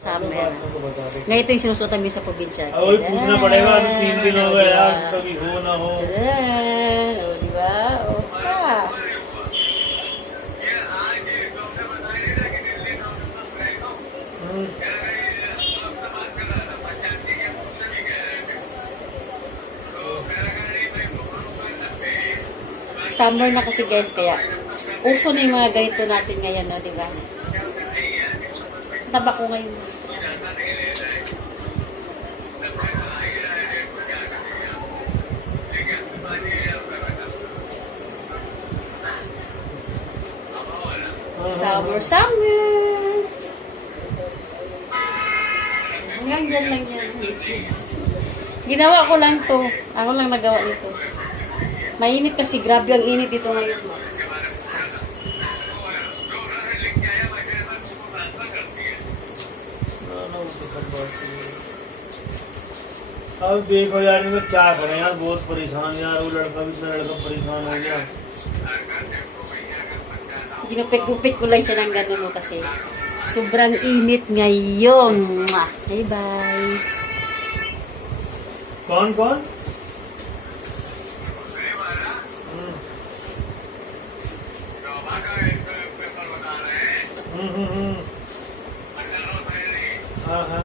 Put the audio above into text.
Summer. Ngayon ito yung sinusuot namin sa probinsya. वही पूछना पड़ेगा अभी 3 दिन हो गए यार कभी हो ना हो Tadaan! O, diba? O, pa. Summer na kasi guys, kaya uso na yung mga ganito natin ngayon, no, diba? Taba ko ngayon. Summer, summer! Hanggang dyan lang yan. Ginawa ko lang to. Ako lang nagawa nito. Mainit kasi, grabe ang init dito ngayon. अब देखो यार इनमें क्या करें यार बहुत परेशान यार वो लड़का भी इतना लड़का परेशान हो गया Ginupit-gupit ko lang siya ng gano'n kasi sobrang init ngayon. Bye-bye. कौन कौन